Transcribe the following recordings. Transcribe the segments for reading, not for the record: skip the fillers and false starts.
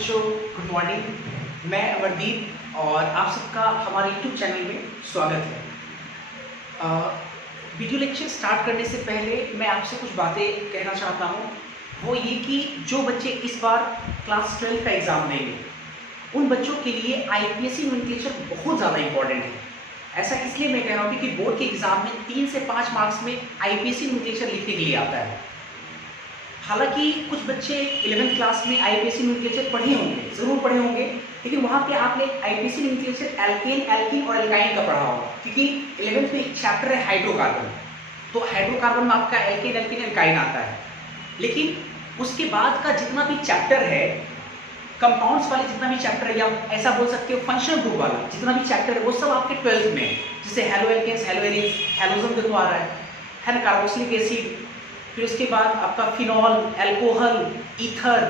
बच्चों, good morning. मैं अमरदीप और आप सबका हमारे YouTube चैनल में स्वागत है। वीडियो लेक्चर स्टार्ट करने से पहले मैं आपसे कुछ बातें कहना चाहता हूँ। वो ये कि जो बच्चे इस बार क्लास 12 का एग्ज़ाम देंगे उन बच्चों के लिए IPSC नोमेनक्लेचर बहुत ज़्यादा इंपॉर्टेंट है। ऐसा इसलिए मैं कह रहा हूँ क्योंकि बोर्ड के एग्ज़ाम में 3 से 5 मार्क्स में IPSC नोमेनक्लेचर लिखने के लिए आता है। हालांकि कुछ बच्चे 11th क्लास में IPSC नोमेनक्लेचर पढ़े होंगे, ज़रूर पढ़े होंगे, लेकिन वहाँ पे आपने IPSC नोमेनक्लेचर एल्केन, एल्कीन और एल्काइन का पढ़ा होगा, क्योंकि 11th में एक चैप्टर है हाइड्रोकार्बन। तो हाइड्रोकार्बन में आपका एल्केन, एल्कीन, एल्काइन आता है। लेकिन उसके बाद का जितना भी चैप्टर है, कंपाउंड्स वाले जितना भी चैप्टर है, या ऐसा बोल सकते हो फंक्शनल ग्रुप वाला जितना भी चैप्टर है, वो सब आपके 12th में है। जैसे halo alkanes, halo arenes, halogen देखो आ रहा है ना, कार्बोक्सिलिक एसिड, फिर उसके बाद आपका फिनॉल, अल्कोहल, ईथर,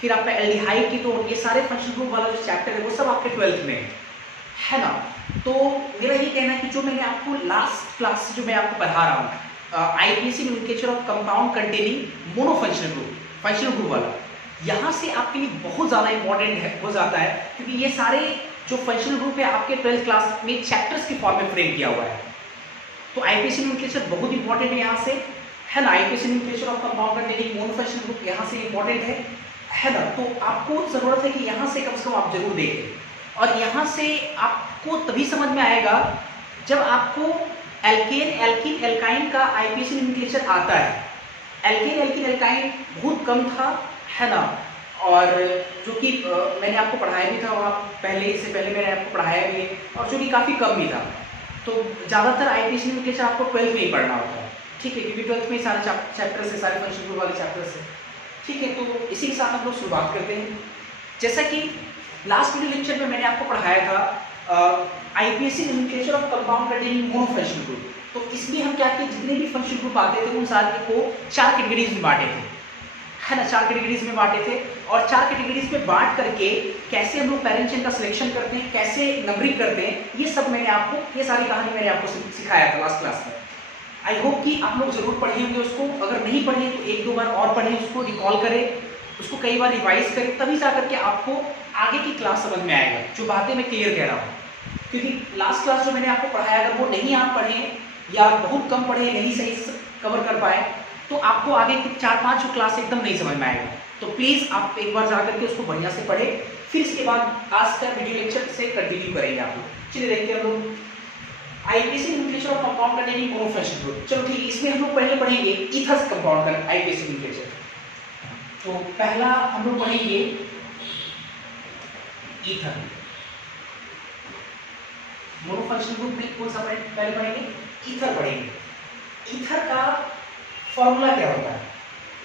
फिर आपका एल्डिहाइड, कीटोन, ये सारे फंक्शनल ग्रुप वाला जो चैप्टर है वो सब आपके 12th में है ना। तो मेरा ये कहना है कि जो मैंने आपको लास्ट क्लास से जो मैं आपको पढ़ा रहा हूँ, IPSC nomenclature of compound containing monofunctional group, functional group वाला, यहाँ से आपके लिए बहुत ज़्यादा इंपॉर्टेंट है हो जाता है, क्योंकि ये सारे जो फंक्शनल ग्रुप है आपके 12th क्लास में चैप्टर्स के फॉर्म में फ्रेम किया हुआ है। तो IPSC नोमेनक्लेचर बहुत इंपॉर्टेंट है यहाँ से, है ना। IPSC nomenclature of compound containing monofunctional group यहाँ से इंपॉर्टेंट है ना। तो आपको ज़रूरत है कि यहाँ से कम आप जरूर देखें, और यहाँ से आपको तभी समझ में आएगा जब आपको एल्केन, एल्कीन, एल्काइन का IPSC नोमेनक्लेचर आता है। एल्केन, एल्कीन, एल्काइन बहुत कम था, है ना, और जो कि मैंने आपको पढ़ाया भी था, और पहले मैंने आपको पढ़ाया भी है, और जो कि काफ़ी कम भी था। तो ज़्यादातर IPSC नोमेनक्लेचर आपको 12th में ही पढ़ना होता है, ठीक है, क्योंकि 12th में सारे चैप्टर्स है, सारे फंक्शनल ग्रुप वाले चैप्टर्स है, ठीक है। तो इसी के साथ हम लोग शुरुआत करते हैं। जैसा कि लास्ट वीडियो लेक्चर में मैंने आपको पढ़ाया था IPSC nomenclature of compound containing monofunctional group, तो इसमें हम क्या किए, जितने भी फंक्शनल ग्रुप आते थे उन सारे को 4 कैटेगरीज में बांटे थे, है ना, 4 कैटेगरीज में बांटे थे। और 4 कैटेगरीज में बांट करके कैसे हम लोग पैरेंट चेन का सिलेक्शन करते हैं, कैसे नंबरिंग करते हैं, ये सब मैंने आपको, ये सारी कहानी मैंने आपको सिखाया था लास्ट क्लास में। आई होप कि आप लोग जरूर पढ़े होंगे उसको। अगर नहीं पढ़े तो 1-2 बार और पढ़ें, उसको रिकॉल करें, उसको कई बार रिवाइज करें, तभी जा करके आपको आगे की क्लास समझ में आएगा जो बातें मैं क्लियर कह रहा हूँ। क्योंकि लास्ट क्लास जो मैंने आपको पढ़ाया, अगर वो नहीं आप पढ़ें या बहुत कम पढ़े, नहीं सही से कवर कर पाए, तो आपको आगे की 4-5 जो क्लास एकदम नहीं समझ में आएगा। तो प्लीज़ आप एक बार जा करके उसको बढ़िया से पढ़ें, फिर इसके बाद आज का वीडियो लेक्चर से कंटिन्यू करेंगे आप लोग। चलिए देखते हैं हम लोग IPSC nomenclature of compound containing monofunctional group. चलो ठीक है, इसमें हम लोग पहले पढ़ेंगे ईथर्स कंपाउंड का IPSC नोमेनक्लेचर। तो पहला हम लोग पढ़ेंगे ईथर। मोनोफंक्शनल ग्रुप में कौन सा पहले पढ़ेंगे? ईथर पढ़ेंगे। ईथर का फॉर्मूला क्या होता है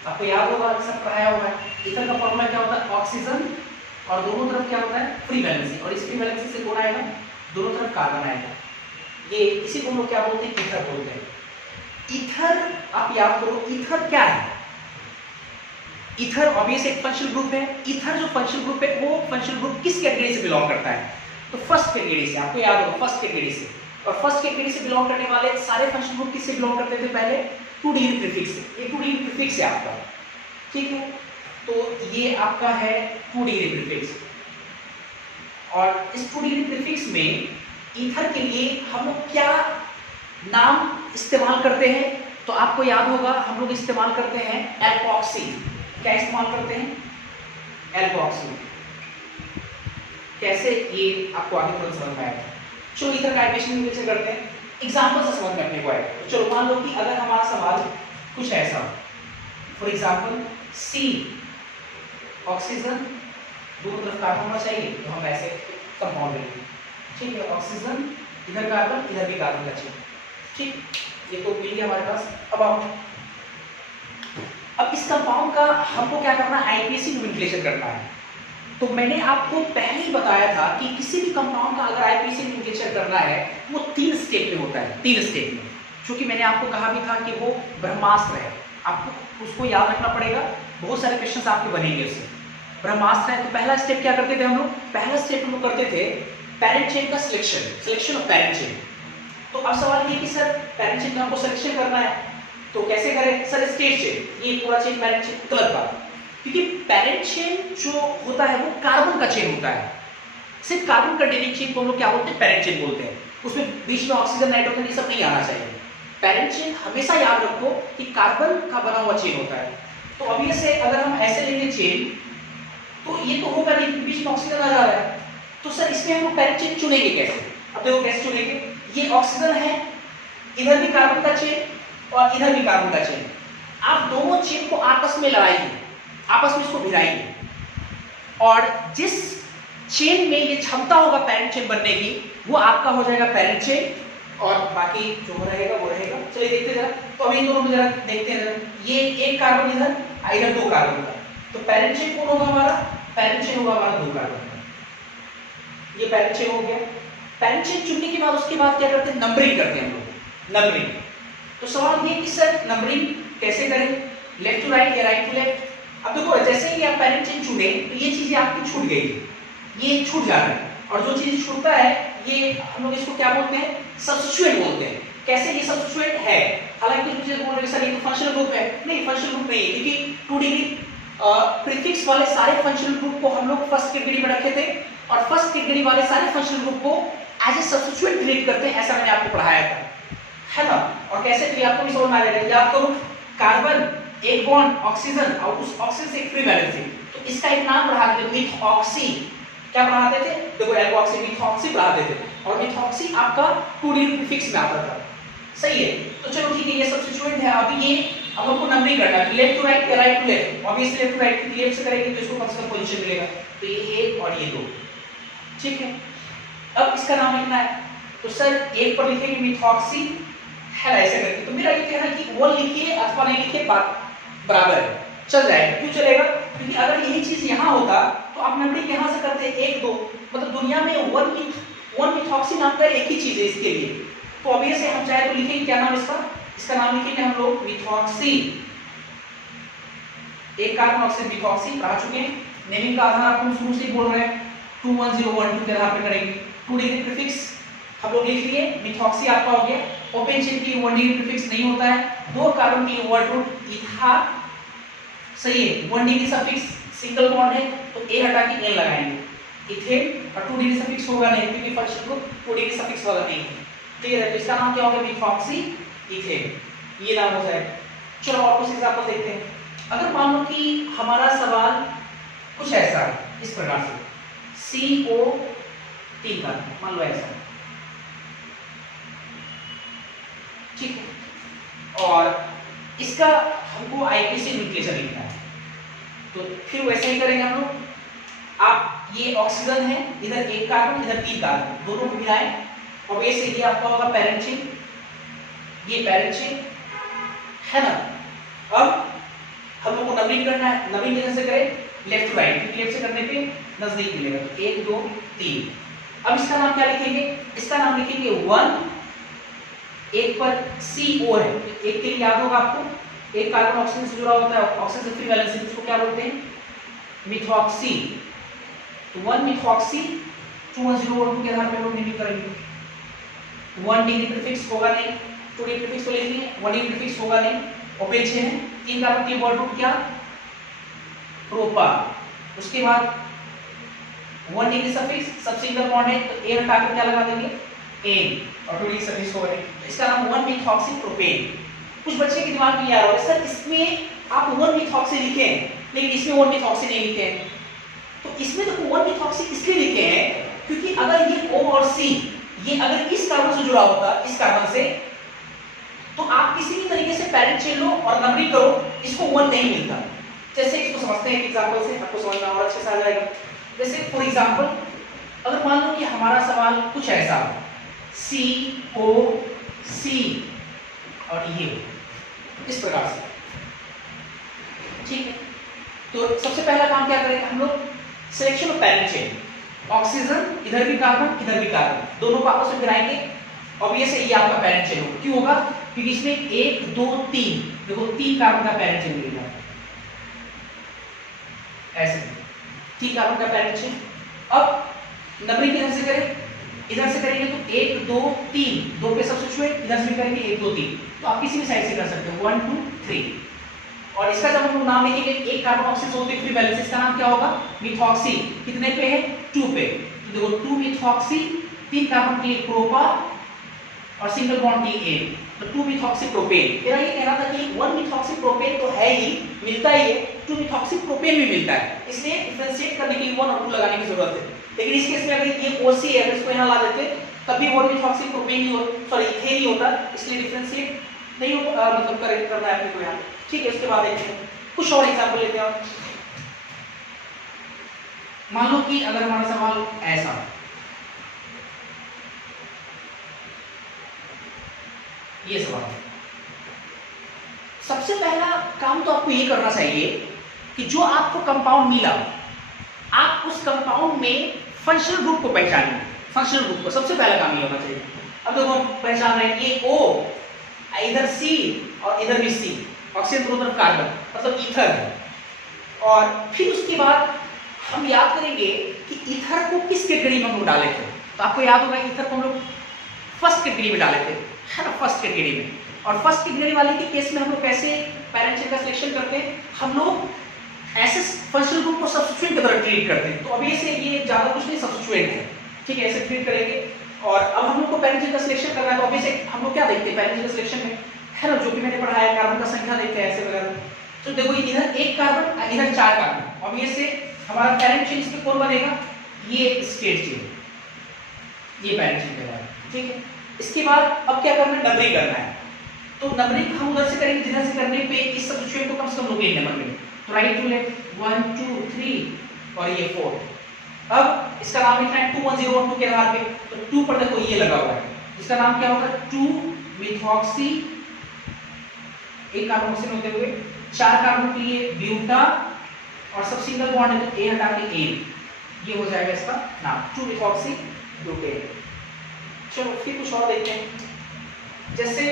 आपको याद होगा, सब पढ़ाया होगा। ईथर का फॉर्मूला क्या होता है? ऑक्सीजन, और दोनों तरफ क्या होता है? फ्री वैलेंसी, और इस फ्री वैलेंसी से कौन आएगा? दोनों तरफ कार्बन आएगा। ये इसी को हम लोग क्या बोलते हैं? ईथर बोलते हैं। ईथर आप याद करो, ईथर क्या है? ईथर ऑब्वियस एक फंक्शनल ग्रुप है। ईथर जो फंक्शनल ग्रुप है वो फंक्शनल ग्रुप किस कैटेगरी से बिलोंग करता है? तो फर्स्ट कैटेगरी से, आपको याद होगा, फर्स्ट कैटेगरी से। और फर्स्ट कैटेगरी से बिलोंग करने वाले सारे फंक्शनल ग्रुप किससे बिलोंग करते थे? पहले 2 डिग्री प्रीफिक्स से। ये 2 डिग्री प्रीफिक्स है आपका, ठीक है। तो ये आपका है 2 डिग्री प्रीफिक्स, और इस 2 डिग्री प्रीफिक्स में ईथर के लिए हम लोग क्या नाम इस्तेमाल करते हैं? तो आपको याद होगा, हम लोग इस्तेमाल करते हैं एल्कोक्सी। क्या इस्तेमाल करते हैं? एल्कोक्सी। कैसे, ये आपको आगे तुरंत समझ में आएगा। चलो ईथर का IPSC नोमेनक्लेचर करते हैं, एग्जाम्पल से समझ में अपने को आएगा। तो चलो मान लो कि अगर हमारा सवाल कुछ ऐसा, फॉर एग्जाम्पल C ऑक्सीजन, दोनों तरफ कार्बन होना चाहिए, तो हम ऐसे कंपाउंड लेंगे, ठीक है। ऑक्सीजन, इधर कार्बन, इधर भी कार्बन का चाहिए, ठीक, ये तो मिल गया हमारे पास। अब इस कंपाउंड का हमको क्या करना है? IPSC नोमेनक्लेचर करना है। तो मैंने आपको पहले ही बताया था कि किसी भी कंपाउंड का अगर IPSC नोमेनक्लेचर करना है वो 3 स्टेप में होता है, 3 स्टेप में, जो कि मैंने आपको कहा भी था कि वो ब्रह्मास्त्र है। आपको उसको याद रखना पड़ेगा, बहुत सारे क्वेश्चंस आपके बनेंगे उससे। ब्रह्मास्त्र है। तो पहला स्टेप क्या करते थे हम लोग? पहला स्टेप हम लोग करते थे पैरेंट चेन का सिलेक्शन ऑफ पैरेंट चेन। तो अब सवाल ये कि सर पैरेंट चेन का हमको सिलेक्शन करना है, तो कैसे करें? सर स्टेट चेन, ये पूरा चेन पैरेंट चेन गलत बात। क्योंकि पैरेंट चेन जो होता है वो कार्बन का चेन होता है, सिर्फ कार्बन कंटेनिंग चेन को हम लोग क्या बोलते हैं, पैरेंट चेन बोलते हैं। उसमें बीच में ऑक्सीजन नाइट्रोजन ये सब नहीं आना चाहिए। पैरेंट चेन हमेशा याद रखो कि कार्बन का बना हुआ चेन होता है। तो अब ये से अगर हम ऐसे लेंगे चेन, तो ये तो होगा नहीं, बीच में ऑक्सीजन आ जा रहा है, तो सर इसमें हम लोग पैरेंट चेन चुनेंगे कैसे? अब देखो कैसे चुनेंगे, ये ऑक्सीजन है, इधर भी कार्बन का चेन और इधर भी कार्बन का चेन। आप दोनों चेन को आपस में लड़ाइए, आपस में इसको भिड़ाइए, और जिस चेन में ये क्षमता होगा पैरेंट चेन बनने की, वो आपका हो जाएगा पैरेंट चेन, और बाकी जो रहेगा वो रहेगा। चलिए देखते हैं जरा। तो अभी इन दोनों में जरा देखते हैं जरा, ये एक कार्बन इधर, इधर दो कार्बन का, तो पैरेंट चेन कौन होगा हमारा? पैरेंट चेन होगा हमारा दो कार्बन का। ये पैरेंट चेन हो गया। पैरेंट चेन चुनने के बाद उसके बाद क्या करते हैं, नंबरिंग करते हैं हम लोग, नंबरिंग। तो सवाल ये कि सर नंबरिंग कैसे करें, लेफ्ट टू राइट या राइट टू लेफ्ट? अब देखो जैसे ही आप पैरेंट चेन चुने तो ये चीजें आपकी छूट गई, ये छूट जा रहा है, और जो चीज छूटता है ये हम लोग इसको क्या बोलते हैं, सब्स्टिट्यूएंट बोलते हैं। कैसे ये सब्स्टिट्यूएंट है? हालांकि मुझे बोल रहे सर ये तो फंक्शनल ग्रुप है, नहीं फंक्शनल ग्रुप नहीं है, क्योंकि 2 डिग्री प्रीफिक्स वाले सारे फंक्शनल ग्रुप को हम लोग फर्स्ट कैटेगरी में रखे थे, और फर्स्ट कैटेगरी वाले सारे फंक्शनल ग्रुप को एज ए सब्स्टिट्यूएंट ट्रीट करते हैं, ऐसा मैंने आपको पढ़ाया था, है ना? और कैसे तो आपको भी समझ में आ जाएगा। याद करो, कार्बन एक बॉन्ड ऑक्सीजन, और उस ऑक्सीजन से एक फ्री वैलेंसी, तो इसका एक नाम पढ़ाते थे मिथऑक्सी। क्या पढ़ाते थे? देखो एल्कोऑक्सी मिथऑक्सी पढ़ाते थे, और मिथऑक्सी आपका 2 डिग्री प्रीफिक्स में आता था। सही है, तो चलो ठीक है, ये सब्स्टिट्यूएंट है। अभी ये अब हमको नंबरिंग करना है, लेफ्ट टू राइट या right to left. Obviously left to right, क्योंकि लेफ्ट से करेंगे तो इसको कम से कम पोजीशन मिलेगा, तो ये एक और ये दो, ठीक है। अब इसका नाम लिखना है, तो सर एक पर लिखेंगे मिथऑक्सी, है ऐसे करके। तो मेरा ये कहना है कि वो लिखिए अथवा नहीं लिखिए, बात बराबर है, चल जाएगा। क्यों चलेगा? क्योंकि अगर यही चीज यहाँ होता तो आप नंबरिंग यहाँ से करते 1 2, मतलब दुनिया में 1 मिथऑक्सी नाम का एक ही चीज है इसके लिए। तो ऑब्वियसली हम चाहे तो लिखेंगे क्या नाम इसका, इसका नाम लिखेंगे हम लोग मिथऑक्सी। एक कार्बन ऑक्सीजन मिथऑक्सी पढ़ा चुके हैं। नेमिंग का आधार आपको शुरू से ही बोल रहे हैं, 21012 के आधार पर करेंगे। 2 डिग्री प्रीफिक्स हम लोग लिख लिए, मिथऑक्सी आपका हो गया। ओपन चेन के लिए 1 डिग्री प्रीफिक्स नहीं होता है, 2 कार्बन के लिए वर्ड रूट इथा, सही है। 1 डिग्री सफिक्स सिंगल बॉन्ड है, तो ए हटा के एन लगाएंगे, इथेन। और 2 डिग्री सफिक्स होगा नहीं, क्योंकि फंक्शन ग्रुप 2 डिग्री सफिक्स वाला नहीं है, ठीक है। तो इसका नाम क्या होगा, मिथऑक्सी इथेन, ये नाम हो जाएगा। चलो और कुछ एग्जांपल देखते हैं। अगर मान लो कि हमारा सवाल कुछ ऐसा है, इस प्रकार से CO3 का, मान लो ऐसा, ठीक है, और इसका हमको आईपीसी न्यूक्लियर लिखना है, तो फिर वैसे ही करेंगे हम लोग। आप ये ऑक्सीजन है, इधर एक कार्बन इधर 3 कार्बन, दोनों को मिलाएं, और वैसे ये आपका होगा पैरेंट चेन, ये पैरेंट चेन है ना। अब हम लोग को नंबरिंग करना है, नंबरिंग कैसे करें, लेफ्ट टू राइट, क्योंकि लेफ्ट से करने पे नजदीक मिलेगा, तो 1 2 3। अब इसका नाम क्या लिखेंगे, इसका नाम लिखेंगे 1, एक पर CO है, एक के लिए याद होगा आपको, एक कार्बन ऑक्सीजन से जुड़ा होता है, ऑक्सीजन से फ्री वैलेंसी, उसको क्या बोलते हैं, मिथऑक्सी। तो 1 मिथऑक्सी 21012 के आधार पर लोग नहीं करेंगे। 1 डिग्री प्रीफिक्स होगा नहीं, 2 डिग्री प्रीफिक्स तो ले लिए, 1 डिग्री प्रीफिक्स होगा नहीं, ओपन चेन है, 3 कार्बन के वर्ड रूट क्या, प्रोपा। उसके बाद 1 डिग्री सफिक्स, सब सिंगल बॉन्ड है, तो ए हटा कर क्या लगा देंगे, एन, और 2 डिग्री सफिक्स होगा नहीं, तो इसका नाम 1 मिथऑक्सी प्रोपेन। कुछ बच्चे के दिमाग में यार सर इसमें आप 1 मिथऑक्सी लिखे हैं, लेकिन इसमें 1 मिथऑक्सी नहीं लिखे हैं। तो इसमें तो 1 मिथऑक्सी इसलिए लिखे हैं क्योंकि अगर ये O और C ये अगर इस कार्बन से जुड़ा होता, इस कार्बन से, तो आप किसी भी तरीके से पैरेंट चेन लो और नंबरिंग करो, इसको 1 नहीं मिलता। जैसे इसको समझते हैं एक एग्जांपल से, आपको समझना और अच्छे से आ जाएगा। जैसे फॉर एग्जांपल अगर मान लो कि हमारा सवाल कुछ ऐसा, COC और ये इस प्रकार से, ठीक है। तो सबसे पहला काम क्या करेंगे हम लोग, selection of parent chain. Oxygen इधर भी कार्बन इधर भी कार्बन, दोनों को आपस में गिराएंगे, ऑब्वियसली ये आपका पैरेंट चेन होगा। क्यों होगा, क्योंकि इसमें 1 2 3, देखो 3 कार्बन का पैरेंट चेन मिलेगा, ऐसे 3 कार्बन का पैरेंट चेन। अब नंबरिंग इधर से करें, इधर से करेंगे तो 1 2 3, 2 पे सब्स्टिट्यूएंट, इधर से भी करेंगे 1 2 3, तो आप किसी भी साइड से कर सकते हो, 1 2 3, और इसका जब हम लोग नाम लिखेंगे, एक कार्बन ऑक्सीजन होती है फ्री वैलेंसी, इसका नाम क्या होगा? मिथॉक्सी। कितने पे है? 2 पे। तो देखो 2 मिथॉक्सी, 3 कार्बन के लिए प्रोपा और सिंगल बॉन्ड टीएन, तो 2 मिथॉक्सी प्रोपेन। मेरा ये कहना था कि 1 मिथॉक्सी प्रोपेन तो है ही, मिलता ही है, 2 मिथॉक्सी प्रोपेन भी मिलता है, इसलिए डिफरेंशिएट करने के लिए 1 और 2 लगाने की जरूरत है। लेकिन इस केस में अगर ये OC है, अगर इसको यहाँ ला देते तब भी 1 मिथॉक्सी प्रोपेन ही हो, सॉरी इथेन ही होता, इसलिए डिफरेंशिएट नहीं होता, मतलब करेक्ट करना है अपने को यहाँ। ठीक है, उसके बाद देखते हैं कुछ और एग्जांपल लेते हैं। मान लो कि अगर हमारा सवाल ऐसा, ये सवाल, सबसे पहला काम तो आपको ये करना चाहिए कि जो आपको कंपाउंड मिला, आप उस कंपाउंड में फंक्शनल ग्रुप को पहचानिए। फंक्शनल ग्रुप को सबसे पहला काम ये होना चाहिए। अब देखो हम पहचान रहे हैं ये O, इधर C और इधर भी C, ऑक्सीजन दोनों तरफ कार्बन, मतलब ईथर है। और फिर उसके बाद हम याद करेंगे कि ईथर को किस कैटेगरी में हम लोग डाले थे। तो आपको याद होगा ईथर को हम लोग फर्स्ट कैटेगरी में डाले थे, है ना, फर्स्ट कैटेगरी में। और फर्स्ट कैटेगरी वाले के केस में हम लोग कैसे पैरेंट चेन का सिलेक्शन करते हैं? हम लोग ऐसे फंक्शनल ग्रुप को सब्स्टिट्यूएंट की तरह ट्रीट करते हैं। तो अभी से ये ज्यादा कुछ नहीं, सब्स्टिट्यूएंट है, ठीक है, ऐसे ट्रीट करेंगे। और अब हम लोग को पैरेंट चेन का सिलेक्शन करना है, तो अभी से हम लोग क्या देखते हैं पैरेंट चेन का सिलेक्शन में, है ना, जो कि मैंने पढ़ाया, कार्बन का संख्या देखते हैं ऐसे वगैरह। तो देखो इधर 1 कार्बन, इधर 4 कार्बन, अब ये से हमारा पैरेंट चेन इसमें कौन बनेगा? ये स्टेट चेन, ये पैरेंट चेन कहलाएगा, ठीक है। इसके बाद अब क्या करना है? नंबरिंग करना है। तो नंबरिंग हम उधर से करेंगे, जिधर से करने पे इस सब्स्टिट्यूएंट को कम से कम लोग एक नंबर में, तो राइट टू लेफ्ट 1 2 3 और ये 4। अब इसका नाम लिखना है 21012 के आधार पे, तो 2 पर देखो ये लगा हुआ है, इसका नाम क्या होगा? 2 मिथॉक्सी, एक कार्बन ऑक्सीजन होते हुए 4 कार्बन के लिए ब्यूटा, और सब सिंगल बॉन्ड है तो A हटा के एन, ये हो जाएगा इसका नाम 2 मिथॉक्सी ब्यूटेन। चलो फिर कुछ और देखते हैं। जैसे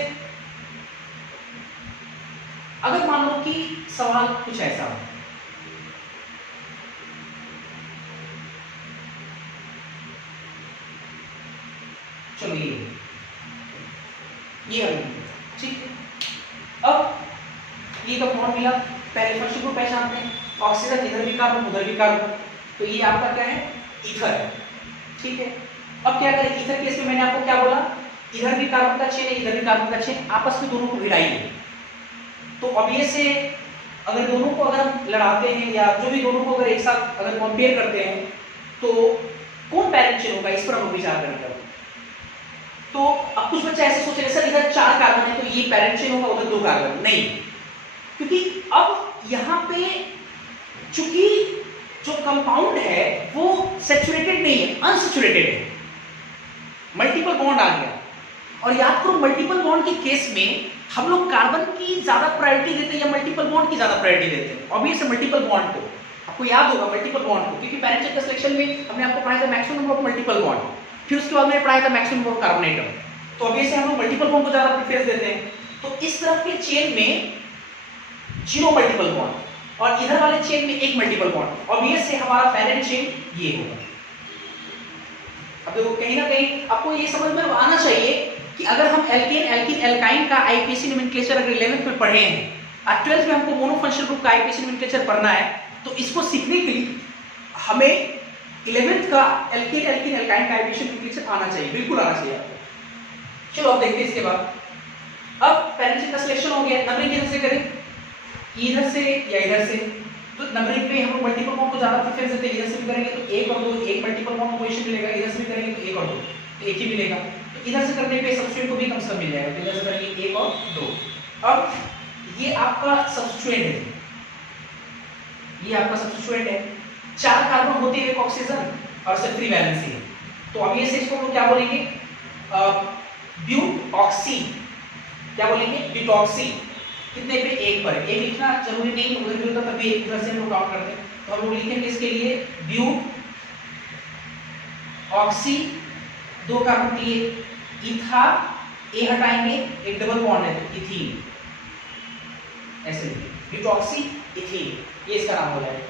अगर मान लो कि सवाल कुछ ऐसा हो, चलो ये ठीक है। अब ये कब बॉन्ड मिला? पहले फंक्शन को पहचानते हैं, ऑक्सीजन इधर भी कार्बन उधर भी कार्बन, तो ये आपका क्या है? ईथर है, ठीक है। अब क्या करें? ईथर केस में मैंने आपको क्या बोला? इधर भी कार्बन का चेन है, इधर भी कार्बन का चेन, आपस में दोनों को भिड़ाइए। तो अब ये से अगर दोनों को अगर हम लड़ाते हैं, या जो भी दोनों को अगर एक साथ अगर कंपेयर करते हैं, तो कौन पैरेंट चेन होगा, इस पर हम विचार करेंगे। तो अब कुछ बच्चे ऐसे सोच रहे हैं सर इधर 4 कार्बन है तो ये पैरेंट चेन होगा, उधर 2 कार्बन नहीं, क्योंकि अब यहाँ पे चूंकि जो कंपाउंड है वो सैचुरेटेड नहीं है, अनसैचुरेटेड है, मल्टीपल बॉन्ड आ गया। और याद करो मल्टीपल बॉन्ड के केस में हम लोग कार्बन की ज्यादा प्रायोरिटी देते हैं या मल्टीपल बॉन्ड की ज्यादा प्रायोरिटी देते हैं? ऑब्वियसली मल्टीपल बॉन्ड को, आपको याद होगा मल्टीपल बॉन्ड को, क्योंकि पैरेंट चेन का सिलेक्शन में हमने आपको पढ़ाया था maximum number of multiple bond, फिर उसके बाद मैंने पढ़ाया था maximum number of carbon atom, तो ऑब्वियसली हम लोग मल्टीपल बॉन्ड को ज्यादा प्रेफरेंस देते हैं। तो इस तरफ के चेन में 0 मल्टीपल बॉन्ड और इधर वाले चेन में 1 मल्टीपल बॉन्ड, ऑब्वियसली हमारा पैरेंट चेन ये होगा। अब देखो कहीं ना कहीं आपको ये समझ में आना चाहिए कि अगर हम एल्केन एल्कीन एल्काइन का आईपीसी नोमेनक्लेचर अगर 11th में पढ़े हैं और 12th में हमको मोनोफंक्शनल ग्रुप का आईपीसी नोमेनक्लेचर पढ़ना है, तो इसको सीखने के लिए हमें 11th का एल्केन एल्कीन एल्काइन का आईपीसी नोमेनक्लेचर आना चाहिए, बिल्कुल आना चाहिए आपको। चलो अब देखते हैं इसके बाद। अब पैरेंट चेन का सिलेक्शन हो गया, नंबरिंग किधर से करें? इधर से या इधर से? तो नंबरिंग पे हम लोग मल्टीपल बॉन्ड को ज्यादा प्रेफरेंस देते हैं, इधर से भी करेंगे तो 1 और 2, 1 मल्टीपल बॉन्ड पोजीशन मिलेगा, इधर से भी करेंगे तो 1 और 2, तो 1 ही मिलेगा। तो इधर से करने पे सब्स्टिट्यूएंट को भी कम से कम मिल जाएगा, तो इधर से करेंगे 1 और 2। अब ये आपका सब्स्टिट्यूएंट है, ये आपका सब्स्टिट्यूएंट है, 4 कार्बन होते हैं, एक ऑक्सीजन और सिर्फ फ्री वैलेंसी है, तो अब ये से इसको हम क्या बोलेंगे? ब्यूटॉक्सी, क्या बोलेंगे? ब्यूटॉक्सी। कितने पे? 1 पर। 1 लिखना जरूरी नहीं, उधर भी होता तभी 1 उधर से हम लोग काउंट करते हैं, तो हम लोग लिखेंगे इसके लिए ब्यूटॉक्सी, 2 कार्बन के लिए इथा, ए हटाएंगे, एक डबल बॉन्ड है तो इथीन, ऐसे ब्यूटॉक्सी इथीन, ये इसका नाम हो जाएगा।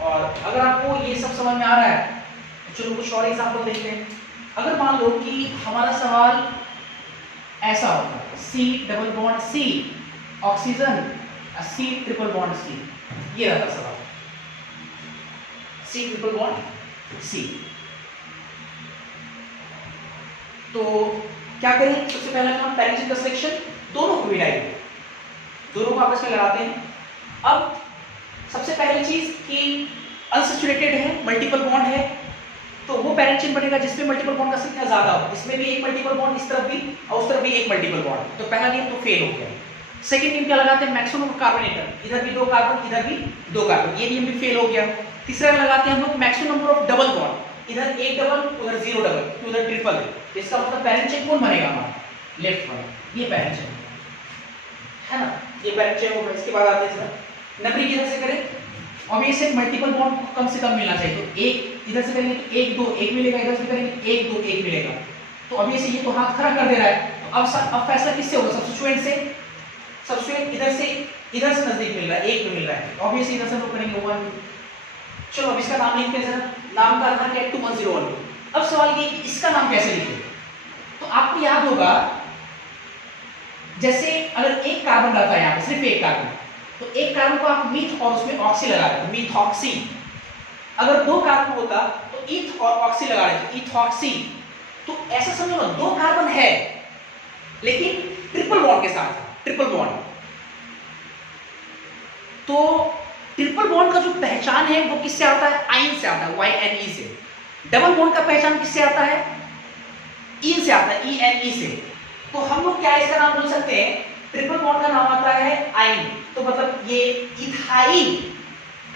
और अगर आपको ये सब समझ में आ रहा है तो चलो कुछ और एग्जांपल देखते हैं। अगर मान लो कि हमारा सवाल ऐसा होता है, C double bond C, oxygen C triple bond C, ये रहता सवाल, C ट्रिपल बॉन्ड C। तो क्या करें, सबसे पहला काम पैरेंट का सिलेक्शन, दोनों को मिलाएंगे, दोनों को आपस में लगाते हैं। अब सबसे पहली चीज कि अनसैचुरेटेड है, मल्टीपल बॉन्ड है, तो वो पैरेंट चेन बनेगा जिसमें मल्टीपल बॉन्ड का संख्या ज्यादा हो, इसमें भी एक मल्टीपल बॉन्ड, इस तरफ भी और उस तरफ भी एक मल्टीपल बॉन्ड, तो पहला नियम तो फेल हो गया। सेकंड नियम क्या लगाते हैं, मैक्सिमम कार्बन एटम, इधर भी 2 कार्बन इधर भी 2 कार्बन, ये नियम भी फेल हो गया। तीसरा लगाते हैं हम लोग maximum number of double bond, इधर एक डबल उधर 0 डबल उधर ट्रिपल है, इसका मतलब पैरेंट चेन कौन बनेगा हमारा, लेफ्ट वाला, ये पैरेंट चेन है ना, ये पैरेंट चेन होगा। इसके बाद आते हैं सर नंबरिंग किधर से करें, अब इसे मल्टीपल बॉन्ड कम से कम मिलना चाहिए, तो एक इधर से करेंगे तो 1 2 1 मिलेगा, इधर से करेंगे 1 2 1 मिलेगा, तो अभी से ये तो हाथ खड़ा कर दे रहा है, तो अब फैसला किससे होगा, सब्स्टिट्यूएंट से, सब्स्टिट्यूएंट इधर से नजदीक मिल रहा है, 1 में मिल रहा है, ऑब्वियसली इधर से हम लोग करेंगे 1। चलो अब इसका नाम लिखते हैं जरा, नाम का अर्थ है 2101। अब सवाल ये कि इसका नाम कैसे लिखें, तो आपको याद होगा जैसे अगर एक कार्बन रहता है यहाँ पे, सिर्फ एक कार्बन, तो एक कार्बन को आप मीथ और उसमें ऑक्सी लगा रहे हो, मीथॉक्सी। अगर 2 कार्बन होता तो ईथ और ऑक्सी लगा रहे थे, ईथॉक्सी। तो ऐसा समझो ना, 2 कार्बन है लेकिन ट्रिपल बॉन्ड के साथ, ट्रिपल बॉन्ड। तो ट्रिपल बॉन्ड का जो पहचान है वो किससे आता है, आइन से आता है, YNE से। डबल बॉन्ड का पहचान किससे आता है, ईन से आता है, ENE से। तो हम लोग क्या इसका नाम बोल सकते हैं, ट्रिपल बॉन्ड का नाम आता है आइन, तो मतलब ये इथाइन,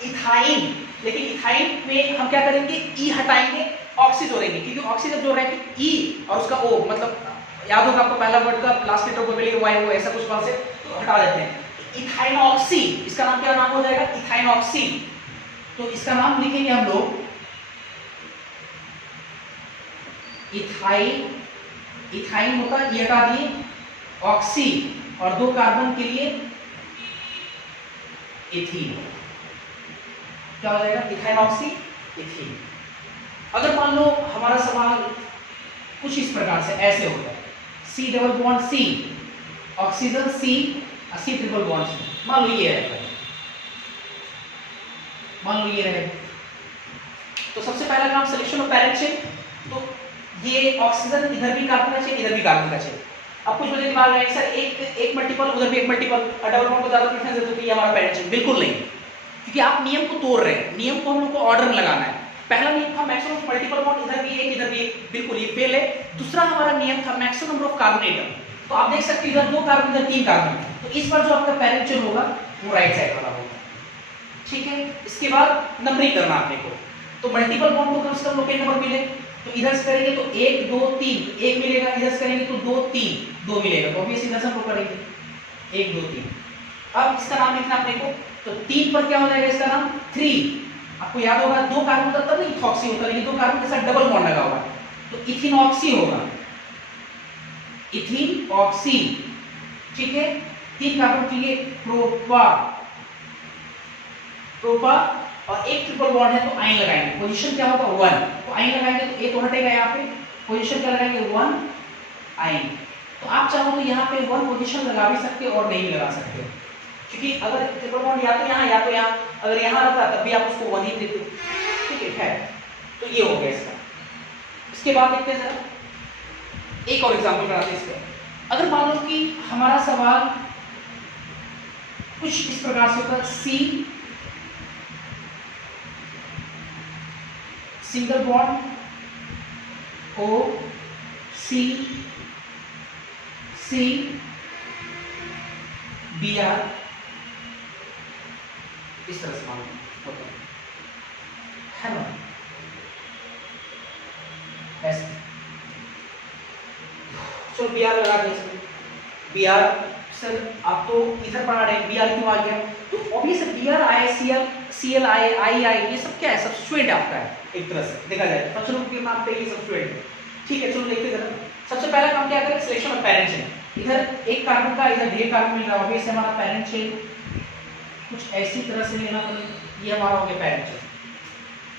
इथाइन। लेकिन इथाइन में हम क्या करेंगे, ई हटाएंगे, ऑक्सी जोड़ेंगे, क्योंकि ऑक्सी जब जोड़ रहे हैं तो ई और उसका ओ, मतलब याद होगा आपको पहला वर्ड का लास्ट लेटर को मिलेगा वाई, वो ऐसा कुछ कॉन्सेप्ट, तो हटा देते हैं। इथाइनॉक्सी, इसका नाम क्या नाम हो जाएगा, इथाइनॉक्सी। तो इसका नाम लिखेंगे हम लोग इथाइन, इथाइन होता है, ये हटा दिए, ऑक्सी और 2 कार्बन के लिए इथीन, क्या हो जाएगा, इथाइनॉक्सी इथीन। अगर मान लो हमारा सवाल कुछ इस प्रकार से ऐसे होता है, C double bond C, oxygen C, C triple bond C, मान लो ये है, मान लो ये रहे, तो सबसे पहला काम सिलेक्शन ऑफ पैरेंट चेन। तो ये ऑक्सीजन इधर भी कार्बन का चेन, इधर भी कार्बन का चेन। अब कुछ बच्चे दिमाग में सर एक मल्टीपल उधर भी एक मल्टीपल, डबल बॉन्ड को ज्यादा प्रेफरेंस देते हो तो ये हमारा पैरेंट चेन, बिल्कुल नहीं, क्योंकि आप नियम को तोड़ रहे हैं, नियम को हम लोग को ऑर्डर में लगाना है। पहला नियम था मैक्सिमम मल्टीपल बॉन्ड, इधर भी एक इधर भी एक, बिल्कुल ये फेल है। दूसरा हमारा नियम था maximum number of carbon atom, तो आप देख सकते हो इधर 2 कार्बन इधर 3 कार्बन, तो इस बार जो आपका पैरेंट चेन होगा वो राइट साइड वाला होगा, ठीक है। इसके बाद नंबरिंग करना आपने को, तो मल्टीपल बॉन्ड को कम से कम लोग नंबर मिले, तो इधर से करेंगे तो 1 2 3 1 मिलेगा, इधर से करेंगे तो 2 3 2 मिलेगा, तो ऑब्वियसली इधर से हम लोग करेंगे 1 2 3। अब इसका नाम लिखना अपने को, तो 3 पर क्या हो जाएगा इसका नाम, 3। आपको याद होगा 2 कार्बन का तब इथॉक्सी होता है, लेकिन 2 कार्बन के साथ डबल बॉन्ड लगा हुआ है, तो इथिनॉक्सी होगा, इथिनॉक्सी, ठीक है। 3 कार्बन के लिए प्रोपा, प्रोपा, और एक ट्रिपल बॉन्ड है तो आइन लगाएंगे, पोजीशन क्या होगा 1, तो आइन लगाएंगे तो ए तो हटेगा, यहाँ पे पोजीशन क्या लगाएंगे 1 आइन। तो आप चाहो तो यहाँ पे 1 पोजीशन लगा भी सकते हो और नहीं लगा सकते हो, क्योंकि अगर ट्रिपल बॉन्ड या तो यहाँ या तो यहाँ, अगर यहाँ रहता तब भी आप उसको 1 ही देते, ठीक है। तो ये हो गया इसका। इसके बाद देखते हैं जरा एक और एग्जाम्पल कराते हैं इसका। अगर मान लो कि हमारा सवाल कुछ इस प्रकार से होता है, C single bond O C C Br, इस तरह से मालूम होता है ना, ऐसे। चलो Br लगा दें इसमें, Br सर आप तो इधर पढ़ा रहे हैं, Br क्यों आ गया, तो ऑब्वियसली Br आया, Cl आए, I आए, ये सब क्या है, सब्स्टिट्यूएंट आपका है एक तरह से देखा जाए, फंक्शनल ग्रुप के नाम पे ये सब्स्टिट्यूएंट है, ठीक है। चलो देखते जरा, सबसे पहला काम क्या करें, सिलेक्शन ऑफ पैरेंट चेन। इधर एक कार्बन का इधर ढेर कार्बन मिल रहा है, ऑब्वियसली हमारा पैरेंट चेन कुछ ऐसी तरह से लेना पड़ेगा, ये हमारा हो गया पैरेंट चेन।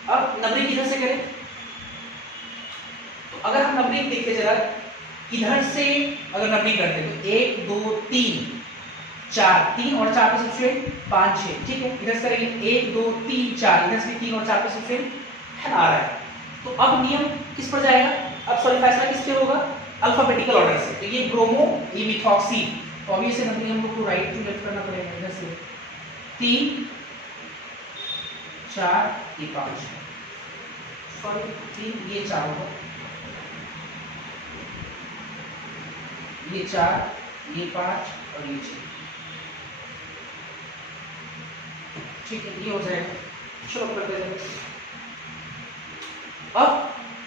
अब नंबरिंग किधर से करें, तो अगर हम नंबरिंग देखते जरा, इधर से अगर नंबरिंग करते तो 1 2 3 4, 3 और 4 पे सब्स्टिट्यूट 5 6, ठीक है। इधर से करेंगे 1 2 3 4, इधर से भी 3 और 4 पे सब्स्टिट्यूट है ना, आ रहा है। तो अब नियम किस पर जाएगा, अब सॉरी फैसला किस पे होगा, अल्फाबेटिकल ऑर्डर से। तो ये ब्रोमो, ये मिथॉक्सी, तो ऑब्वियसली नंबर हम लोग को राइट टू लेफ्ट करना पड़ेगा। इधर से 3 4 ये 5, सॉरी 3 ये 4 होगा, ये 4 ये 5 और ये 6, ठीक है, ये हो जाएगा। चलो करते हैं। अब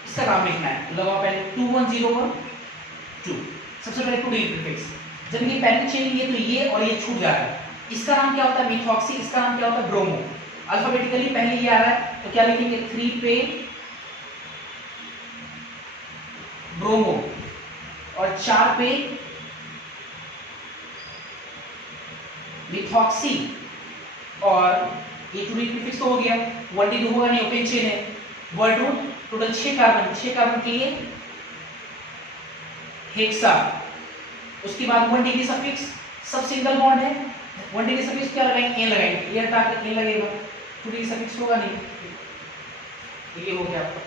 इसका नाम लिखना है, लगाओ पहले 2 1 0 1 2, सबसे पहले 2 डिजिट प्रीफिक्स। जब ये पहले चेन लिए तो ये और ये छूट जा रहा है, इसका नाम क्या होता है, मिथॉक्सी, इसका नाम क्या होता है, ब्रोमो। अल्फाबेटिकली पहले ये आ रहा है तो क्या लिखेंगे, 3 पे ब्रोमो और 4 पे मिथॉक्सी, और ये 2 डिजिट प्रीफिक्स तो हो गया, 1 डी होगा नहीं, ओपन चेन है, word root, total 6 carbon, 6 carbon के लिए हेक्सा। उसके बाद 1 डिग्री सफिक्स, सब सिंगल बॉन्ड है, 1 डिग्री सफिक्स क्या लगाएंगे, ए लगाएंगे, ये हटा के ए लगेगा, 2 डिग्री सफिक्स होगा नहीं, ये हो गया आपका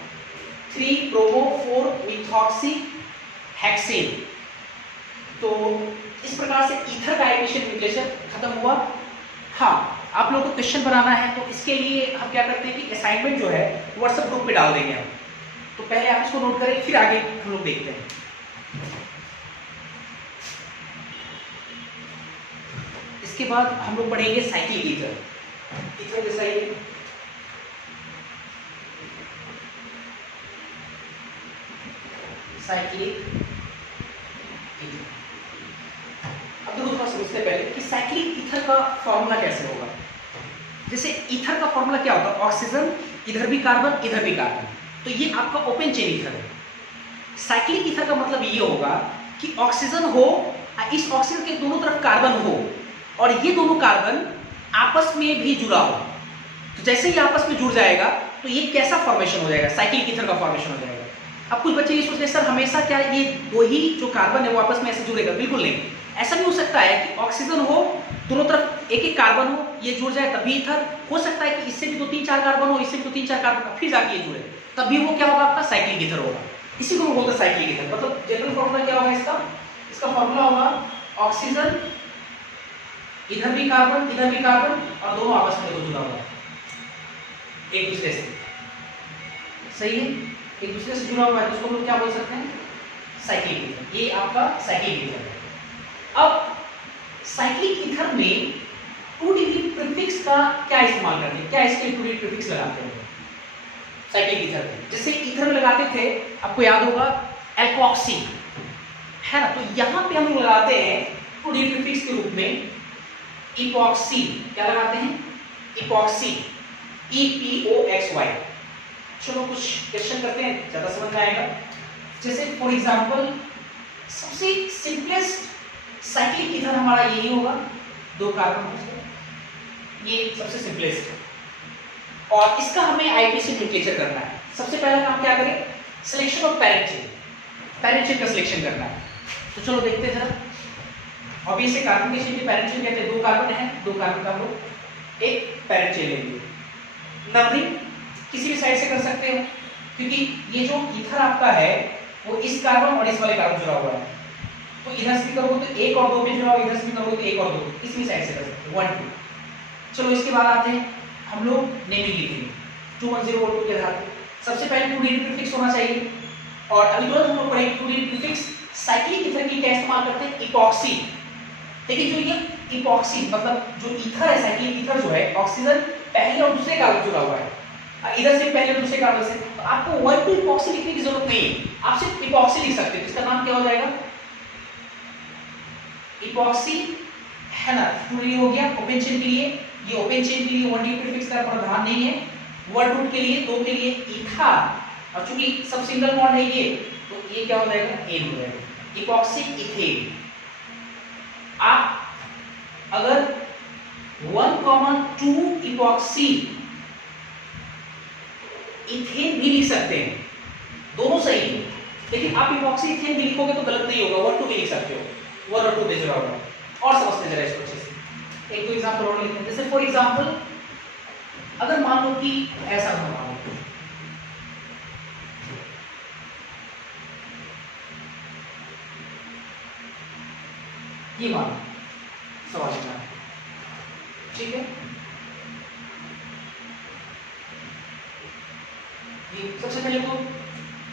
3 ब्रोमो 4 मिथॉक्सी हेक्सेन। तो इस प्रकार से ईथर का एडिशन न्यूक्लिएशन खत्म हुआ। हाँ, आप लोगों को क्वेश्चन बनाना है तो इसके लिए हम क्या करते हैं कि असाइनमेंट जो है व्हाट्सएप ग्रुप पे डाल देंगे हम, तो पहले आप इसको नोट करें, फिर आगे हम लोग देखते हैं। इसके बाद हम लोग पढ़ेंगे साइक्लिक ईथर। ईथर जैसा ये साइक्लिक ईथर। अब देखो थोड़ा समझते हैं पहले कि साइक्लिक ईथर का फॉर्मूला कैसे होगा। जैसे ईथर का फॉर्मूला क्या होता है, ऑक्सीजन, इधर भी कार्बन इधर भी कार्बन, तो ये आपका ओपन चेन ईथर है। साइक्लिक ईथर का मतलब ये होगा कि ऑक्सीजन हो, इस ऑक्सीजन के दोनों तरफ कार्बन हो और ये दोनों कार्बन आपस में भी जुड़ा हो। तो जैसे ही आपस में जुड़ जाएगा तो ये कैसा फॉर्मेशन हो जाएगा, साइक्लिक ईथर का फॉर्मेशन हो जाएगा। अब कुछ बच्चे ये सोचते हैं सर हमेशा क्या ये दो ही जो कार्बन है वो आपस में ऐसे जुड़ेगा, बिल्कुल नहीं। ऐसा भी हो सकता है कि ऑक्सीजन हो, दोनों तरफ एक एक कार्बन हो, ये जुड़ जाए तभी ईथर। हो सकता है कि इससे भी 2 3 4 कार्बन हो, इससे भी 2 3 4 कार्बन, फिर जाके ये जुड़े, तब भी वो क्या होगा, आपका साइक्लिक ईथर होगा। इसी को बोलते हैं साइक्लिक ईथर। मतलब जनरल फॉर्मूला क्या होगा इसका, इसका फॉर्मूला होगा ऑक्सीजन, इधर भी कार्बन इधर भी कार्बन, और दोनों आपस में जुड़ा हुआ है एक दूसरे से, सही है, एक दूसरे से जुड़ा हुआ है, तो उसको हम लोग क्या बोल सकते हैं, साइक्लिक ईथर। ये आपका साइक्लिक ईथर है। अब साइक्लिक ईथर में 2 डिग्री प्रीफिक्स का क्या इस्तेमाल करते हैं, क्या इसके 2 डिग्री प्रीफिक्स लगाते हैं साइक्लिक ईथर में। जैसे ईथर में लगाते थे, आपको याद होगा एल्कोक्सी, है ना, तो यहाँ पे हम लोग लगाते हैं 2 डिग्री प्रीफिक्स के रूप में इपॉक्सी। क्या लगाते हैं, इपॉक्सी, EPOXY। चलो कुछ क्वेश्चन करते हैं, ज्यादा समझ में आएगा। जैसे फॉर एग्जांपल सबसे सिंपलेस्ट साइक्लिक ईथर हमारा यही होगा, 2 कार्बन, ये सबसे सिंपलेस्ट है, और इसका हमें आईपीसी न्यूक्लिएचर करना है। सबसे पहले काम क्या करें, selection of parent chain, parent chain का सिलेक्शन करना है। तो चलो देखते हैं जरा। ऑब्वियसली कार्बन की चेन में पैरेंट चेन कहते हैं, 2 कार्बन है, 2 कार्बन का हम लोग एक पैरेंट चेन लेंगे। नंबरिंग किसी भी साइड से कर सकते हो, क्योंकि ये जो ईथर आपका है वो इस कार्बन और इस वाले कार्बन जुड़ा हुआ है, तो इधर से भी करोगे तो 1 और 2 पे जुड़ा हुआ, इधर से भी करोगे तो 1 और 2, इस भी साइड से कर सकते हो, 1 2। चलो इसके बाद आते हैं हम लोग नेमिंग लिखेंगे 2 1 0 2 के आधार पर। सबसे पहले 2 डिग्री प्रीफिक्स होना चाहिए, और अभी तुरंत हम लोग पढ़ेंगे 2 डिग्री प्रीफिक्स साइक्लिक ईथर की क्या इस्तेमाल करते हैं, इपॉक्सी। लेकिन जो ये इपॉक्सी मतलब जो ईथर है, साइक्लिक ईथर जो है, ऑक्सीजन पहले और दूसरे कार्बन जुड़ा हुआ है, इधर से पहले और दूसरे कार्बन से, तो आपको 1 2 इपॉक्सी लिखने की जरूरत नहीं है, आप सिर्फ इपॉक्सी लिख सकते हो। इसका नाम क्या हो जाएगा, इपॉक्सी, है ना। 2 डिग्री हो गया ओपन चेन के लिए, ये ओपन चेन के लिए 1 डिग्री प्रीफिक्स का प्रावधान नहीं है। वर्ड रूट के लिए 2 के लिए ईथर, और चूंकि सब सिंगल बॉन्ड है ये, तो ये क्या हो जाएगा, एन हो जाएगा, इपॉक्सी इथेन। आप अगर 1,2 इपॉक्सी इथेन भी लिख सकते हैं, दोनों सही है, लेकिन आप इपॉक्सी इथेन भी लिखोगे तो गलत नहीं होगा, 1 2 भी लिख सकते हो, 1 और 2 पे जुड़ा हुआ है। और समझते जरा इसको अच्छे से। एक दो एग्जाम्पल और लेते हैं। जैसे फॉर एग्जाम्पल अगर मान लो कि ऐसा मान लो ये मान लो सवाल का, ठीक है, ये सबसे पहले तो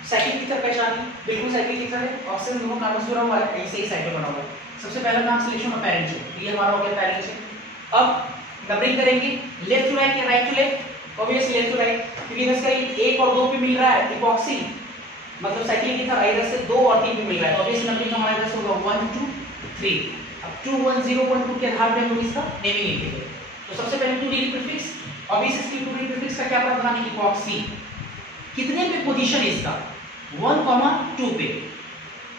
साइकिल की तरह पहचानी, बिल्कुल साइकिल की तरह ऑक्सीजन दोनों कार्बन जुड़ा हुआ है, ऐसे ही साइकिल बना हुआ है। सबसे पहला काम सिलेक्शन ऑफ पेरेंट्स है, ये हमारा हो गया पेरेंट्स है। अब नंबरिंग करेंगे लेफ्ट टू राइट या right to left, obviously left to right, क्योंकि इधर से 1 और 2 पे मिल रहा है इपॉक्सी, मतलब साइकिल की तरह इधर से 2 और 3 पे मिल रहा है, तो ऑब्वियसली नंबरिंग हमारा इधर से होगा 1 2 3। अब 2 1 0 1 2 के आधार पे हम लोग इसका नेमिंग लिखेंगे। तो सबसे पहले 2 डिग्री प्रीफिक्स, ऑब्वियसली इसकी 2 डिग्री प्रीफिक्स का क्या पता बनाने की, इपॉक्सी कितने पे पोजीशन है इसका 1, 2 पे,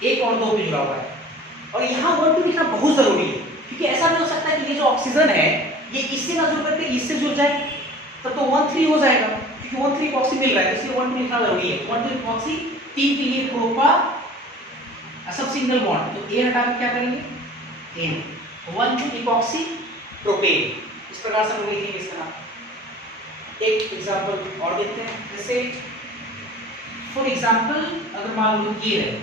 1 और 2 पे जुड़ा हुआ है। और यहाँ 1 2 लिखना बहुत जरूरी है, क्योंकि ऐसा नहीं हो सकता कि ये जो ऑक्सीजन है ये इससे ना जुड़ करके इससे जुड़ जाए, तब तो 1 3 हो जाएगा, क्योंकि 1 3 इपॉक्सी मिल रहा है, इसलिए 1 2 लिखना जरूरी है। 1 2 इपॉक्सी, 3 के लिए प्रोपा सब सिंगल बॉन्ड, तो ए हटा कर क्या करेंगे एन, 1 2 इपॉक्सी प्रोपेन, इस प्रकार से हम लिखेंगे इसका नाम। एक एग्जांपल और देखते हैं, जैसे फॉर एग्जांपल अगर मान लो ये है,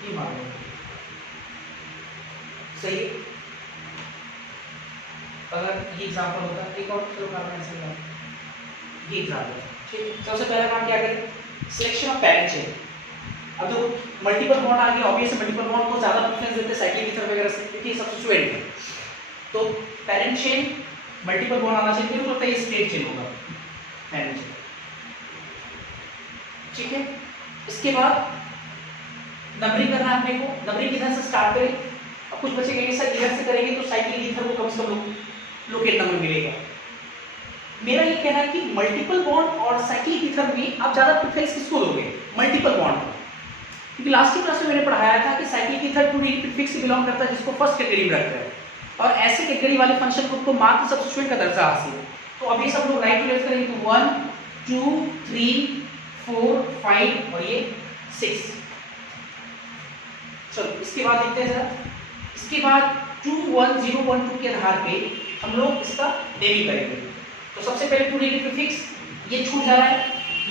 ये मान लो सही, अगर ये एग्जांपल होता, एक और चलो करना ऐसे ही, ये एग्जांपल ठीक। सबसे पहला काम क्या करें, सिलेक्शन ऑफ पेरेंट चेन। अब जो मल्टीपल बॉन्ड आ गया, ऑब्वियसली मल्टीपल बॉन्ड को ज्यादा प्रेफरेंस देते हैं साइक्लिक ईथर वगैरह से, क्योंकि सब्स्टिट्यूएंट है, तो पेरेंट चेन मल्टीपल बॉन्ड आना चाहिए, मुझे लगता है ये स्ट्रेट चेन होगा पेरेंट चेन, ठीक है। इसके बाद नंबरिंग करना है अपने को, नंबरिंग इधर से स्टार्ट करें। अब कुछ बच्चे कहेंगे सर इधर से करेंगे तो साइक्लिक ईथर को कम से कम लोकेट नंबर मिलेगा। मेरा ये कहना है कि मल्टीपल बॉन्ड और साइक्लिक ईथर में आप ज्यादा प्रेफरेंस किसको दोगे, मल्टीपल बॉन्ड को, क्योंकि लास्ट की क्लास में मैंने पढ़ाया था कि साइक्लिक ईथर 2 डिग्री प्रीफिक्स से बिलोंग करता है, जिसको फर्स्ट कैटेगरी में रखते हैं, और ऐसे कैटेगरी वाले फंक्शन ग्रुप को मात्र सब्स्टिट्यूएंट का दर्जा हासिल है। तो अभी सब लोग राइट टू लेफ्ट करेंगे, तो 1 2 3 4 5 और ये 6। चलो इसके बाद देखते हैं जरा, इसके बाद 2 1 0 1 2 के आधार पे हम लोग इसका नेमिंग करेंगे। तो सबसे पहले 2 डिग्री प्रीफिक्स, ये छूट जा रहा है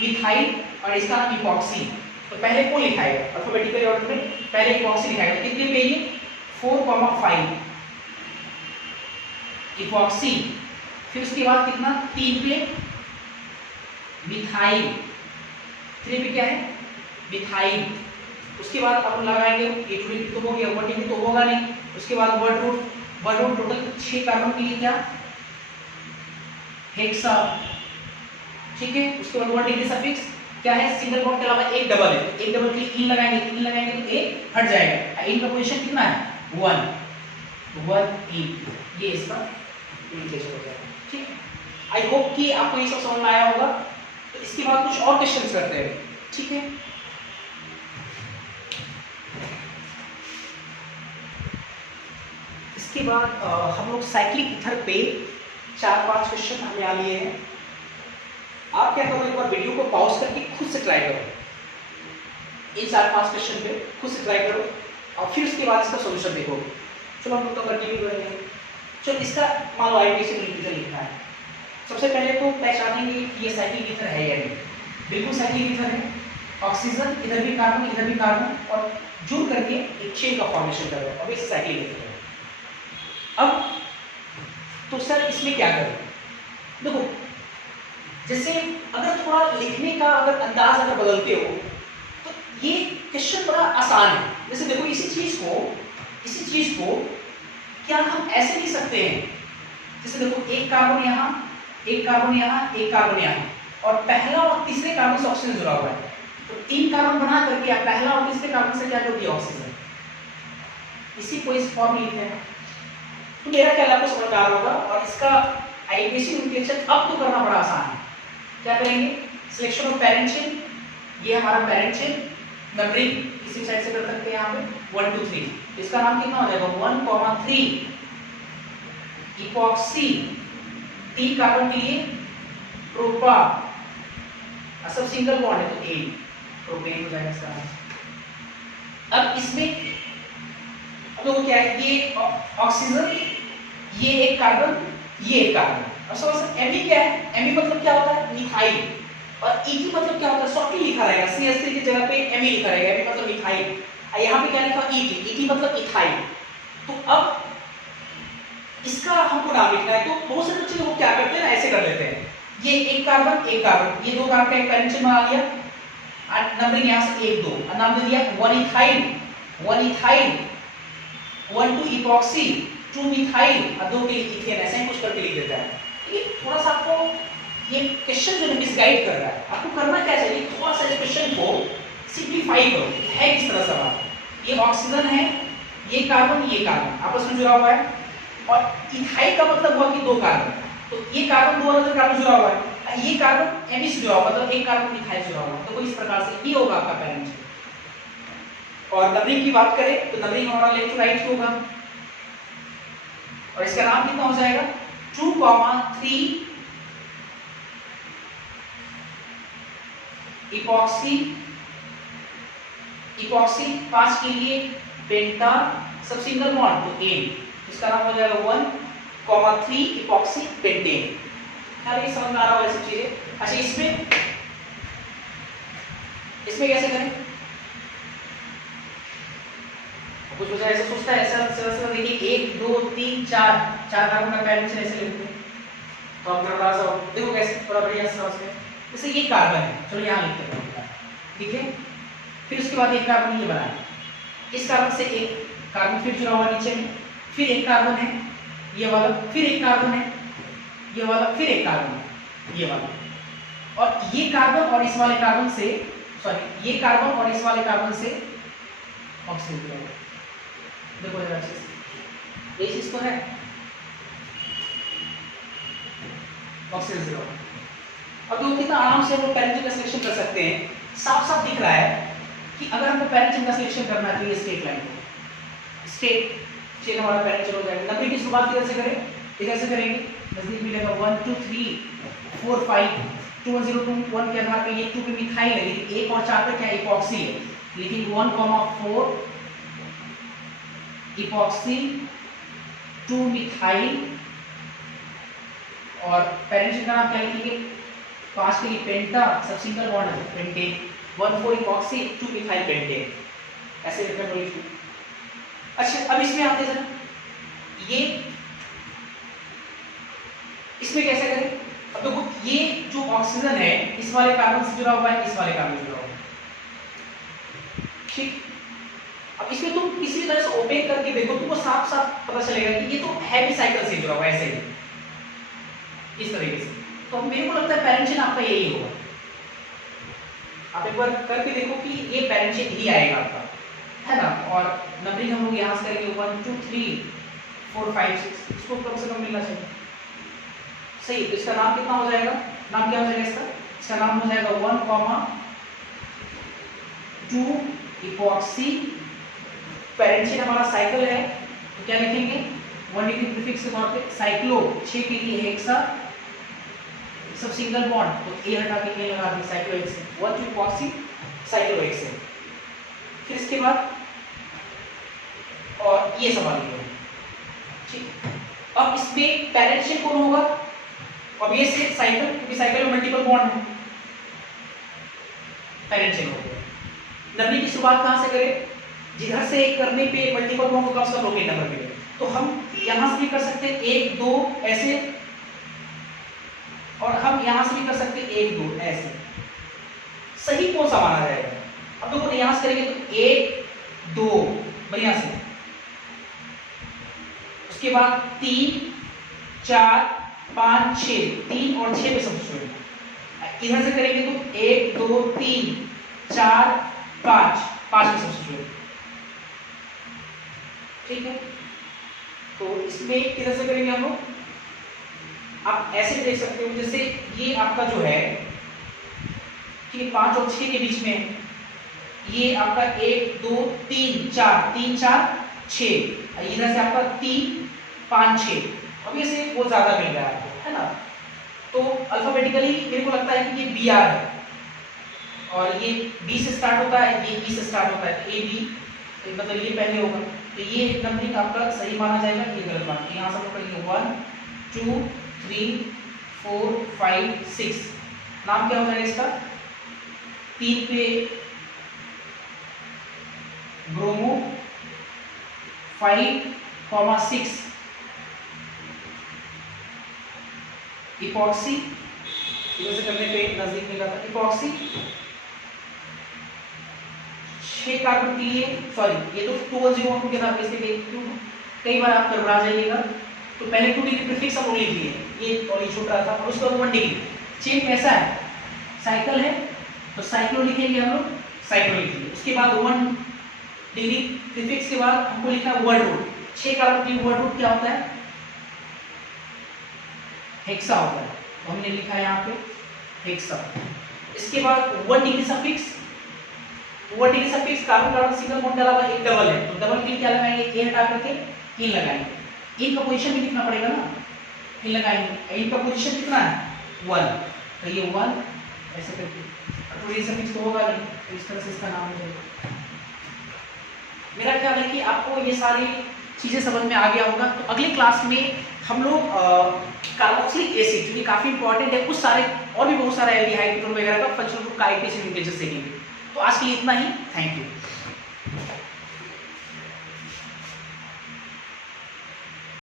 मिथाइल और इसका नाम इपॉक्सी, तो पहले कौन लिखाएगा अल्फाबेटिकल ऑर्डर में, पहले इपॉक्सी लिखाएगा, कितने पे ये 4 5 इपॉक्सी, फिर उसके बाद कितना 3 पे मिथाइल, 3 पे क्या है मिथाइल, उसके बाद अपन लगाएंगे ये 2 डिग्री तो हो गया, 1 डिग्री तो होगा नहीं, उसके बाद वर्ड रूट टोटल 6 कार्बन के लिए क्या हेक्सा, ठीक है। उसके बाद 1 डिग्री सफिक्स क्या है, सिंगल बॉन्ड के अलावा एक डबल है, एक डबल के लिए इन लगाएंगे, इन लगाएंगे तो ए हट जाएगा, इन का पोजीशन कितना है 1 इन, ये इसका इंडिकेशन हो जाएगा, ठीक है। आई होप कि आपको ये सब समझ में आया होगा। तो इसके बाद कुछ और क्वेश्चंस करते हैं, ठीक है। इसके बाद हम लोग साइक्लिक ईथर पे 4-5 क्वेश्चन हमने आ लिए हैं। आप क्या करो, एक बार वीडियो को पॉज करके खुद से ट्राई करो, इन 4-5 क्वेश्चन पे खुद से ट्राई करो और फिर उसके बाद इसका सॉल्यूशन देखो। चलो हम लोग तो कंटिन्यू करेंगे। चलो इसका मान लो आइडेंटिफिकेशन इंटीजर लिखना है। सबसे पहले तो पहचानेंगे कि ये साइक्लिक ईथर है या नहीं। बिल्कुल साइक्लिक ईथर है, ऑक्सीजन इधर भी कार्बन और जुड़ करके एक चेन का फॉर्मेशन कर रहा है, अब इसे साइक्लिक ईथर है। अब तो सर इसमें क्या करें, देखो जैसे अगर थोड़ा लिखने का अगर अंदाज अगर बदलते हो तो ये क्वेश्चन बड़ा आसान है। जैसे देखो इसी चीज को क्या हम ऐसे लिख सकते हैं, जैसे देखो एक कार्बन यहाँ, एक कार्बन यहाँ, एक कार्बन यहाँ, और पहला और तीसरे कार्बन से ऑक्सीजन जुड़ा हुआ है, तो 3 कार्बन बना करके आप पहला और तीसरे कार्बन से क्या कर दिया ऑक्सीजन, इसी को इस फॉर्म में लिखते हैं। तो मेरा ख्याल आपको समझ आ रहा होगा, और इसका आइडेंटिफिकेशन अब तो करना बड़ा आसान है। क्या करेंगे, सिलेक्शन ऑफ पेरेंट चेन, ये हमारा पेरेंट चेन, नंबरिंग इसी साइड से कर सकते हैं यहाँ पे 1 2 3। इसका नाम कितना हो जाएगा 1,3 इपॉक्सी, 3 कार्बन के लिए प्रोपा, सब सिंगल बॉन्ड है तो ए प्रोपेन हो जाएगा इसका। अब इसमें अब वो क्या है, ये ऑक्सीजन, ये एक कार्बन, ये एक कार्बन। अब समझ Me क्या है, Me मतलब क्या होता है मिथाइल, और Et मतलब क्या होता है, शॉर्टली लिखा रहेगा CH3 की जगह पे Me लिखा रहेगा, Me मतलब मिथाइल, और यहाँ पे क्या लिखा Et मतलब इथाइल। तो अब इसका हमको नाम लिखना है, तो बहुत से बच्चे लोग क्या करते हैं ना, ऐसे कर लेते हैं, ये एक कार्बन, ये दो कार्बन का एक पेरेंट चेन बना लिया, नंबरिंग यहाँ से 1 2, और नाम दे दिया 1 इथाइल 1 2 इपॉक्सी 2 मिथाइल और 2 के लिए इथेन, ऐसे कुछ करके लिख देता है। ये थोड़ा सा आपको ये क्वेश्चन जो है मिसगाइड कर रहा है। आपको करना क्या चाहिए, थोड़ा सा इस क्वेश्चन को सिंप्लीफाई करो, है किस तरह सवाल। ये ऑक्सीजन है, ये कार्बन आपस में जुड़ा हुआ है, और इथाइल का मतलब हुआ कि 2 कार्बन, तो ये कार्बन 2 अलग कार्बन जुड़ा हुआ है, ये कार्बन Me से जुड़ा हुआ, मतलब एक कार्बन इथाइल जुड़ा हुआ, तो इस प्रकार से ये होगा आपका पेरेंट चेन। और नंबरिंग की बात करें तो नंबरिंग हमारा लेफ्ट टू राइट होगा, और इसका नाम कितना हो जाएगा 2,3 इपॉक्सी 5 के लिए पेंटा, सब सिंगल बॉन्ड तो एन, इसका नाम हो जाएगा 1,3 इपॉक्सी पेंटेन। क्या ये समझ में आ रहा होगा सब चीजें। अच्छा इसमें कैसे करें, कुछ बच्चा ऐसे सोचता है, ऐसा देखिए 1 2 3 4 कार्बन का पेरेंट चेन ऐसे लिखते हैं, तो आप थोड़ा सा देखो कैसे थोड़ा बढ़िया समझ में। जैसे ये कार्बन है, चलो यहाँ लिखते हैं, ठीक है। फिर उसके बाद एक कार्बन ये बना है, इस कार्बन से एक कार्बन फिर जुड़ा हुआ नीचे में, फिर एक कार्बन है ये वाला, फिर एक कार्बन है ये वाला, फिर एक कार्बन है ये वाला, और ये कार्बन और इस वाले कार्बन से, सॉरी ये कार्बन और इस वाले कार्बन से ऑक्सीजन जुड़ा हुआ। देखो जरा ये चीज तो है ऑक्सीजन जुड़ा हुआ। अब तो कितना आराम से हम लोग पेरेंट चेन का सिलेक्शन कर सकते हैं। साफ साफ दिख रहा है कि अगर हमको पेरेंट चेन का सिलेक्शन करना है तो ये स्ट्रेट लाइन को, स्ट्रेट चेन हमारा पेरेंट चेन हो जाएगा। नंबरिंग की शुरुआत किधर से करें, इधर से करेंगे, नजदीक मिलेगा 1 2 3 4 5 2 1 0 2 1 के आधार पे ये 2 पे मिथाइल है, लेकिन 1 और 4 पे क्या इपॉक्सी है, लेकिन 1,4 इपॉक्सी 2 मिथाइल, और पेरेंट चेन का नाम क्या लिखेंगे 5 के लिए पेंटा, सब सिंगल बॉन्ड है पेंटेन, 1 4 इपॉक्सी 2 मिथाइल पेंटेन, ऐसे लिखना पड़ेगा। अच्छा अब इसमें आते हैं, ये इसमें कैसे करें। अब देखो ये जो ऑक्सीजन है इस वाले कार्बन से जुड़ा हुआ है, इस वाले कार्बन से जुड़ा हुआ है, ठीक। अब इसमें तुम किसी भी तरह से ओपन करके देखो, तुमको साफ साफ पता चलेगा कि ये तो हैवी साइकिल से जुड़ा हुआ है, ऐसे ही इस तरीके से। तो मेरे को लगता है पेरेंट चेन आपका यही होगा। आप एक बार करके देखो कि ये पेरेंट चेन ही आएगा आपका, है ना। और नंबरिंग हम लोग यहाँ से करेंगे 1 2 3 4 5 6, इसको कम से कम मिलना चाहिए, सही। तो इसका नाम कितना हो जाएगा, नाम क्या हो जाएगा इसका नाम हो जाएगा 1,2 इपॉक्सी, पेरेंट चेन हमारा साइकिल है, तो क्या लिखेंगे 1 डिग्री प्रीफिक्स के तौर पे, साइक्लो 6 के लिए हेक्सा, सब सिंगल बॉन्ड तो ए हटा के ए लगा देंगे, साइक्लोहेक्सेन 1 2 इपॉक्सी साइक्लोहेक्सेन। फिर इसके बाद और ये सवाल लिखो, ठीक। अब इसमें पेरेंट चेन कौन होगा, ऑब्वियसली साइकिल, क्योंकि साइकिल में मल्टीपल बॉन्ड है, पेरेंट चेन होगा। नंबरिंग की शुरुआत कहां से करें, जिधर से एक करने पे मल्टीपल बॉन्ड होगा उसका प्रोपेन नंबर मिलेगा, तो हम यहां से भी कर सकते हैं 1 2 ऐसे, और हम यहां से भी कर सकते हैं 1 2 ऐसे। सही कौन सा माना जाएगा, अब देखो यहां से करेंगे तो 1 2 बढ़िया से, उसके बाद 3 4 5 6, 3 और 6 पे सब्स्टिट्यूट, इधर से करेंगे तो 1 2 3 4 5 5 पे सब्स्टिट्यूट, ठीक है। तो इसमें किधर से करेंगे हम लोग, आप ऐसे देख सकते हो, जैसे ये आपका जो है कि ठीक है, 5 और 6 के बीच में है। ये आपका 1 2 3 4 3 4 6, इधर से आपका 3 5 6, अब ये से वो ज्यादा मिल रहा है आपको, है ना। तो अल्फाबेटिकली मेरे को लगता है कि ये बी आर है और ये बी से स्टार्ट होता है, ये ई से स्टार्ट होता है, ए बी, मतलब ये पहले होगा, तो ये नंबरिंग आपका सही माना जाएगा, ये गलत माना। यहाँ से हम लोग करेंगे 1 2 3 4 5 6, नाम क्या हो जाएगा इसका, 3 पे ब्रोमो, 5,6 इपॉक्सी, इधर से करने पे नजदीक में जाता है इपॉक्सी। 6 कार्बन के लिए, सॉरी ये तो 210 के साथ इसके कई बार आप गड़बड़ा जाइएगा, तो पहले 2 डिग्री प्रीफिक्स हम लोग लिख लिए, ये और ये छूट रहा था, और उसके बाद 1 डिग्री। चेन कैसा है, साइकिल है, तो साइक्लो लिखेंगे हम लोग, साइक्लो लिखेंगे। उसके बाद 1 डिग्री प्रीफिक्स के बाद हमको लिखना है वर्ड रूट। 6 कार्बन के वर्ड रूट क्या होता है, हेक्सा होता है, तो हमने लिखा है यहाँ पे हेक्सा। इसके बाद 1 degree suffix, 1 degree suffix carbon carbon single bond डाला हुआ, एक डबल है, तो डबल के लिए क्या लगाएंगे, ए हटा करके इन लगाएंगे। इन का पोजीशन भी लिखना पड़ेगा ना, इन लगाएंगे, इन का पोजीशन कितना है 1, तो ये 1 ऐसे करके, 2 डिग्री सफिक्स तो होगा नहीं, तो इस तरह से इसका नाम हो जाएगा। मेरा ख्याल है कि आपको ये सारी चीज़ें समझ में आ गया होगा। तो अगली क्लास में हम लोग कार्बोक्सिलिक एसिड, जो कि काफ़ी इंपॉर्टेंट है, उस सारे और भी बहुत सारे एल्डिहाइड वगैरह का फंक्शनल ग्रुप का आईपीएस लिंकेजेस सीखेंगे। तो आज के लिए इतना ही, थैंक यू।